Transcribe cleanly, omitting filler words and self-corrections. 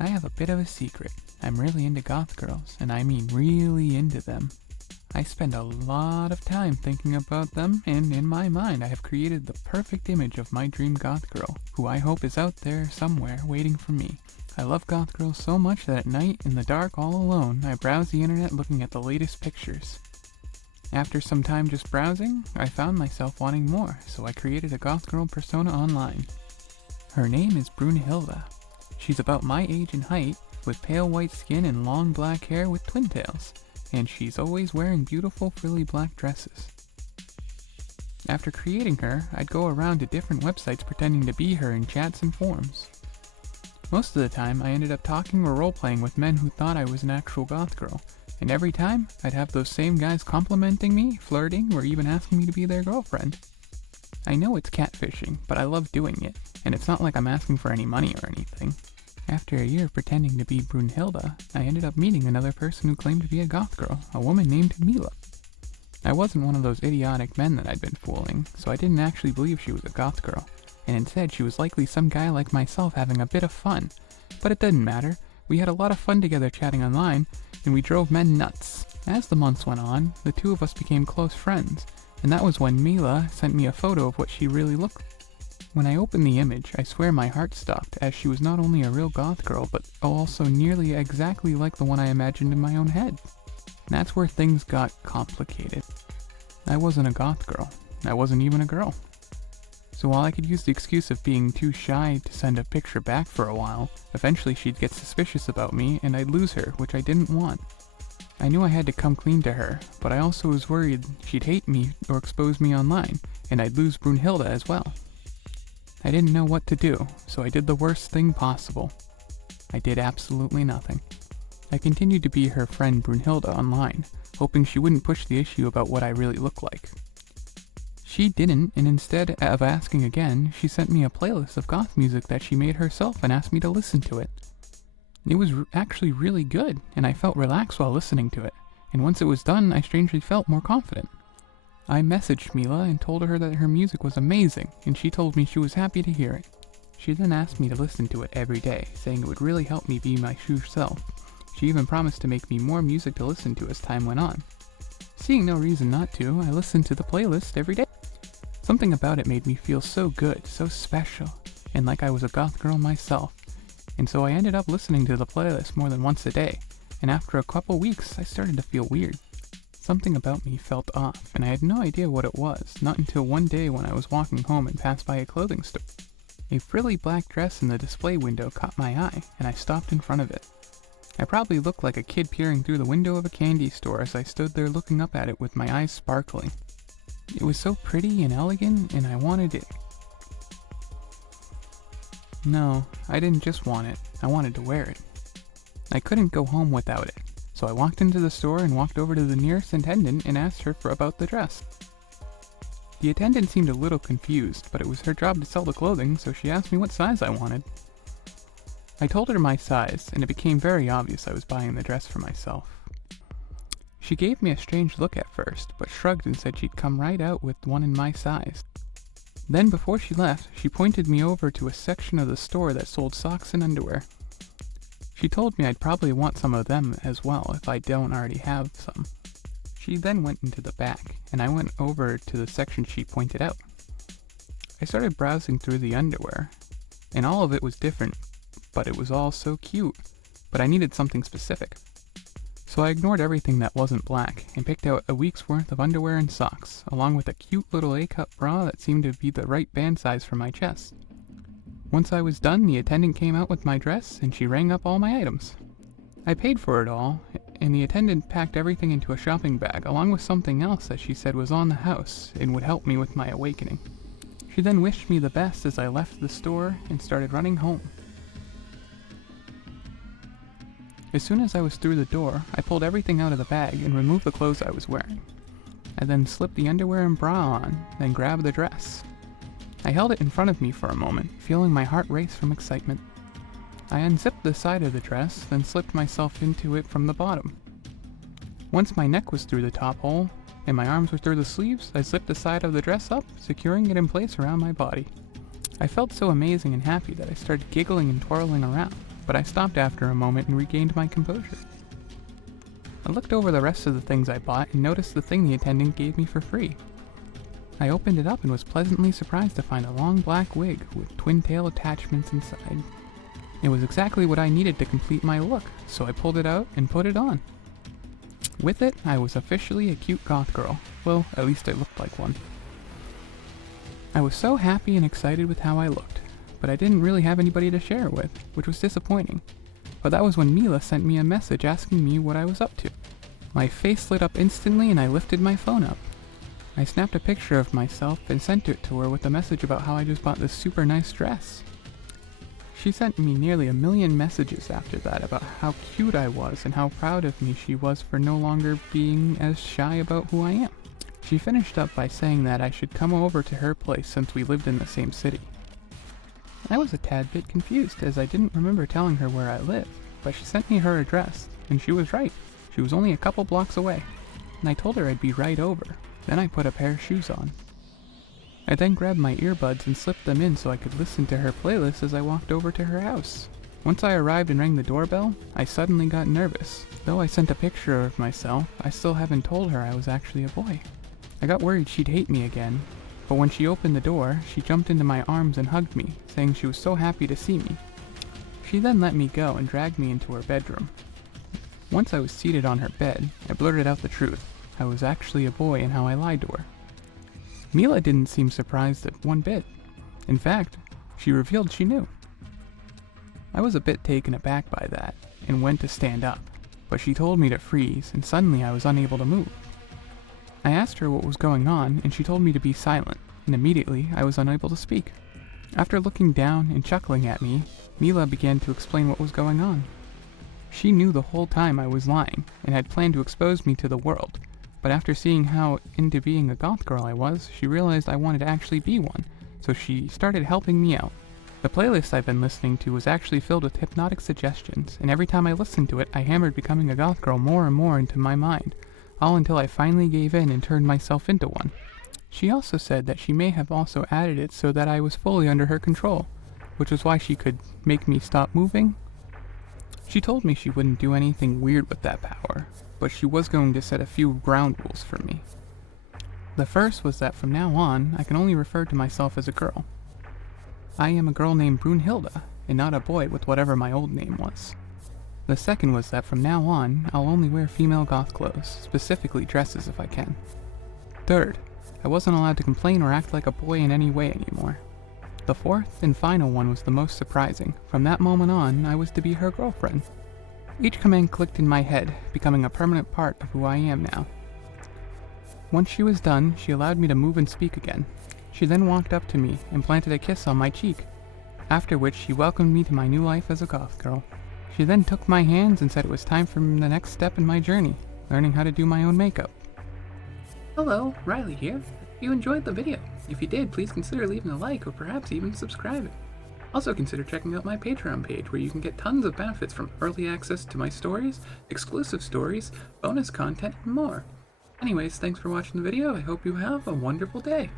I have a bit of a secret. I'm really into goth girls, and I mean really into them. I spend a lot of time thinking about them, and in my mind I have created the perfect image of my dream goth girl, who I hope is out there somewhere waiting for me. I love goth girls so much that at night, in the dark all alone, I browse the internet looking at the latest pictures. After some time just browsing, I found myself wanting more, so I created a goth girl persona online. Her name is Brunhilde. She's about my age and height, with pale white skin and long black hair with twin tails, and she's always wearing beautiful frilly black dresses. After creating her, I'd go around to different websites pretending to be her in chats and forums. Most of the time, I ended up talking or role-playing with men who thought I was an actual goth girl, and every time, I'd have those same guys complimenting me, flirting, or even asking me to be their girlfriend. I know it's catfishing, but I love doing it, and it's not like I'm asking for any money or anything. After a year of pretending to be Brunhilde, I ended up meeting another person who claimed to be a goth girl, a woman named Mila. I wasn't one of those idiotic men that I'd been fooling, so I didn't actually believe she was a goth girl, and instead she was likely some guy like myself having a bit of fun. But it didn't matter. We had a lot of fun together chatting online, and we drove men nuts. As the months went on, the two of us became close friends, and that was when Mila sent me a photo of what she really looked like. When I opened the image, I swear my heart stopped, as she was not only a real goth girl, but also nearly exactly like the one I imagined in my own head. That's where things got complicated. I wasn't a goth girl. I wasn't even a girl. So while I could use the excuse of being too shy to send a picture back for a while, eventually she'd get suspicious about me and I'd lose her, which I didn't want. I knew I had to come clean to her, but I also was worried she'd hate me or expose me online, and I'd lose Brunhilde as well. I didn't know what to do, so I did the worst thing possible. I did absolutely nothing. I continued to be her friend Brunhilde online, hoping she wouldn't push the issue about what I really look like. She didn't, and instead of asking again, she sent me a playlist of goth music that she made herself and asked me to listen to it. It was actually really good, and I felt relaxed while listening to it, and once it was done, I strangely felt more confident. I messaged Mila and told her that her music was amazing, and she told me she was happy to hear it. She then asked me to listen to it every day, saying it would really help me be my true self. She even promised to make me more music to listen to as time went on. Seeing no reason not to, I listened to the playlist every day. Something about it made me feel so good, so special, and like I was a goth girl myself. And so I ended up listening to the playlist more than once a day, and after a couple weeks, I started to feel weird. Something about me felt off, and I had no idea what it was, not until one day when I was walking home and passed by a clothing store. A frilly black dress in the display window caught my eye, and I stopped in front of it. I probably looked like a kid peering through the window of a candy store as I stood there looking up at it with my eyes sparkling. It was so pretty and elegant, and I wanted it. No, I didn't just want it, I wanted to wear it. I couldn't go home without it, so I walked into the store and walked over to the nearest attendant and asked her about the dress. The attendant seemed a little confused, but it was her job to sell the clothing, so she asked me what size I wanted. I told her my size, and it became very obvious I was buying the dress for myself. She gave me a strange look at first, but shrugged and said she'd come right out with one in my size. Then before she left, she pointed me over to a section of the store that sold socks and underwear. She told me I'd probably want some of them as well if I don't already have some. She then went into the back, and I went over to the section she pointed out. I started browsing through the underwear, and all of it was different, but it was all so cute, but I needed something specific. So I ignored everything that wasn't black, and picked out a week's worth of underwear and socks, along with a cute little A-cup bra that seemed to be the right band size for my chest. Once I was done, the attendant came out with my dress, and she rang up all my items. I paid for it all, and the attendant packed everything into a shopping bag, along with something else that she said was on the house, and would help me with my awakening. She then wished me the best as I left the store, and started running home. As soon as I was through the door, I pulled everything out of the bag and removed the clothes I was wearing. I then slipped the underwear and bra on, then grabbed the dress. I held it in front of me for a moment, feeling my heart race from excitement. I unzipped the side of the dress, then slipped myself into it from the bottom. Once my neck was through the top hole, and my arms were through the sleeves, I zipped the side of the dress up, securing it in place around my body. I felt so amazing and happy that I started giggling and twirling around. but I stopped after a moment and regained my composure. I looked over the rest of the things I bought and noticed the thing the attendant gave me for free. I opened it up and was pleasantly surprised to find a long black wig with twin tail attachments inside. It was exactly what I needed to complete my look, so I pulled it out and put it on. With it, I was officially a cute goth girl. Well, at least I looked like one. I was so happy and excited with how I looked, but I didn't really have anybody to share it with, which was disappointing. But that was when Mila sent me a message asking me what I was up to. My face lit up instantly and I lifted my phone up. I snapped a picture of myself and sent it to her with a message about how I just bought this super nice dress. She sent me nearly 1 million messages after that about how cute I was and how proud of me she was for no longer being as shy about who I am. She finished up by saying that I should come over to her place since we lived in the same city. I was a tad bit confused as I didn't remember telling her where I lived, but she sent me her address, and she was right. She was only a couple blocks away, and I told her I'd be right over. Then I put a pair of shoes on. I then grabbed my earbuds and slipped them in so I could listen to her playlist as I walked over to her house. Once I arrived and rang the doorbell, I suddenly got nervous. Though I sent a picture of myself, I still haven't told her I was actually a boy. I got worried she'd hate me again, but when she opened the door, she jumped into my arms and hugged me, saying she was so happy to see me. She then let me go and dragged me into her bedroom. Once I was seated on her bed, I blurted out the truth. I was actually a boy and how I lied to her. Mila didn't seem surprised at one bit. In fact, she revealed she knew. I was a bit taken aback by that, and went to stand up, but she told me to freeze, and suddenly I was unable to move. I asked her what was going on, and she told me to be silent, and immediately I was unable to speak. After looking down and chuckling at me, Mila began to explain what was going on. She knew the whole time I was lying, and had planned to expose me to the world, but after seeing how into being a goth girl I was, she realized I wanted to actually be one, so she started helping me out. The playlist I've been listening to was actually filled with hypnotic suggestions, and every time I listened to it, I hammered becoming a goth girl more and more into my mind, all until I finally gave in and turned myself into one. She also said that she may have also added it so that I was fully under her control, which was why she could make me stop moving. She told me she wouldn't do anything weird with that power, but she was going to set a few ground rules for me. The first was that from now on, I can only refer to myself as a girl. I am a girl named Brunhilde, and not a boy with whatever my old name was. The second was that from now on, I'll only wear female goth clothes, specifically dresses if I can. Third, I wasn't allowed to complain or act like a boy in any way anymore. The fourth and final one was the most surprising. From that moment on, I was to be her girlfriend. Each command clicked in my head, becoming a permanent part of who I am now. Once she was done, she allowed me to move and speak again. She then walked up to me and planted a kiss on my cheek, after which she welcomed me to my new life as a goth girl. She then took my hands and said it was time for the next step in my journey, learning how to do my own makeup. Hello, Riley here. If you enjoyed the video, if you did, please consider leaving a like or perhaps even subscribing. Also consider checking out my Patreon page where you can get tons of benefits from early access to my stories, exclusive stories, bonus content, and more. Anyways, thanks for watching the video. I hope you have a wonderful day.